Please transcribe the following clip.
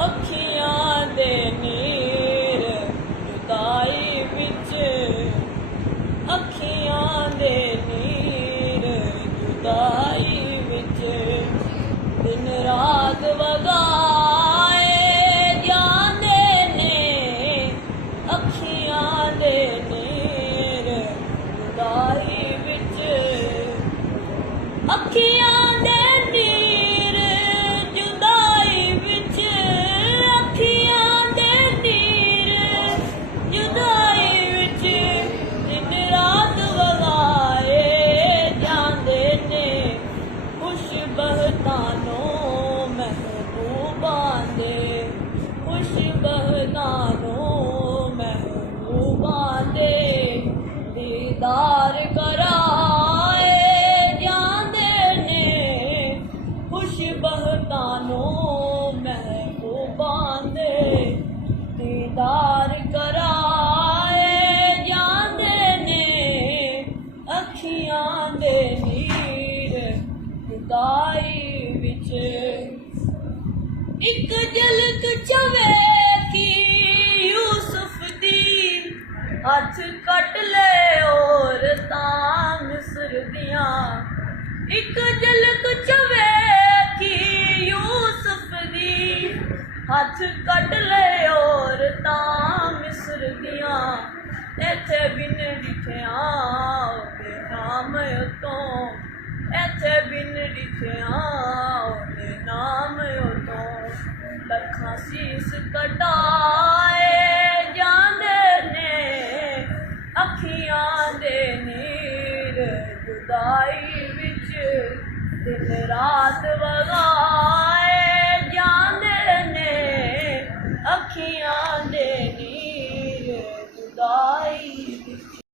अखियां दे नीर जुदाई विच, अखियां दे नीर जुदाई विच, दिन रात वगाए जांदे ने, अखियां दे नीर जुदाई विच, अखियां दे नीर जुदाई विच, अखियां दे नीर जुदाई विच, दिन रात वगाए जांदे ने, खुश बहतानों महबूबां दे, खुश बहतानों महबूबां दे, दीदार कराए जांदे ने, खुश बहतानों महबूबां दे, दीदार कराए जांदे ने, अखियां दे नीर जुदाई विच, इक झलक चवे की यूसुफ दी, हथ कट ले और तां मिस्र दियां, इक झलक चवे की यूसुफ दी, हथ कट ले और तां मिस्र दियां, इत्थे बिन लिखिया ओदे नाम उतों, इत्थे बिन लिखिया ओदे नाम उतों, लखां सीस कटाए जांदे ने, अखियां दे नीर जुदाई विच, दिन रात वगाए जांदे ने, अखियां दे नीर